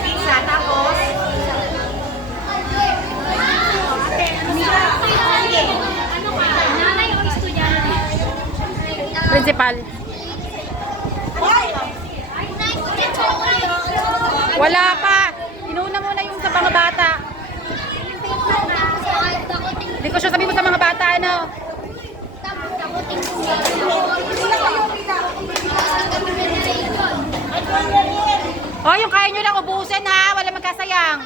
Pizza, tapos Principal. Wala pa. Inuna muna yung sa mga bata. Hindi ko siya sabi mo sa mga bata, ano? Oh, yung kaya nyo lang ubusin, ha? Wala magkasayang.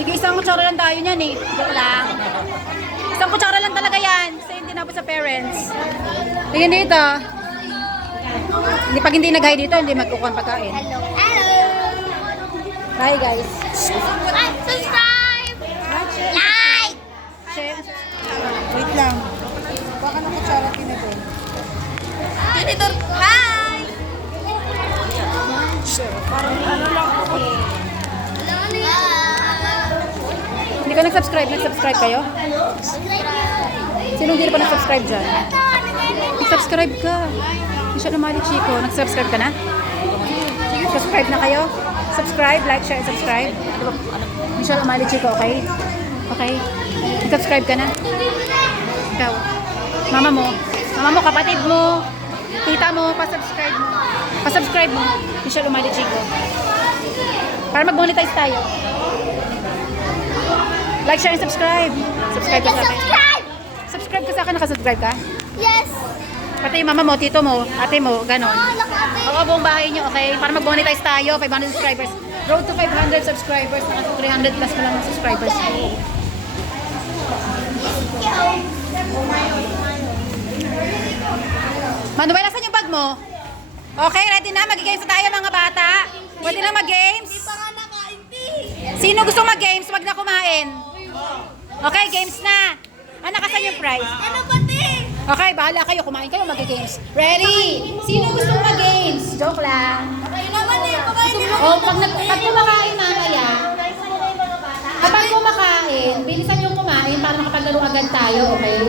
Sige, isang kutsara lang tayo niyan eh. Joke lang. Isang kutsara lang talaga yan. Same din ako sa parents. Tingnan dito. Hindi, pag hindi nag-hi dito, hindi magkukuha pagkain. Hi guys. subscribe! Like! Share. Wait lang. Baka na kutsara tinagay. Tinidor, hi! Parang ano lang ako. Hindi ka nag-subscribe? Nag-subscribe kayo? Sino hindi pa nag-subscribe dyan? Nag-subscribe ka. Michelle Umali Chico. Nag-subscribe ka na? Subscribe na kayo? Subscribe, like, share, subscribe. Michelle Umali Chico, okay? Okay? Subscribe ka na? Ikaw? Mama mo, kapatid mo, tita mo, pa-subscribe mo. Pa-subscribe mo. Michelle Umali Chico. Para mag-monetize tayo. Like, share, and subscribe. Subscribe ka sa akin. Subscribe ka sa akin. Nakasubscribe ka? Yes! Pati yung mama mo, tito mo, ate mo, ganon. Look at me! Oo, buong bahay nyo, okay? Para mag-monetize tayo, 500 subscribers. Road to 500 subscribers. Naka 300 plus pa lang ng subscribers. Manuel, asan yung bag mo? Okay, ready na? Mag-games na tayo mga bata. Pwede na mag-games? Sino gusto mag-games? Wag na kumain. Okay, games na. Anak, asan yung prize? Ano ba, te? Okay, bahala kayo. Kumain kayo, mag-games. Ready? Sino gusto mag-games? Joke lang. Kayo naman eh, pakain nila. O, pag kumakain mamaya, kapag kumakain, bilisan yung kumain para makapaglaro agad tayo, okay?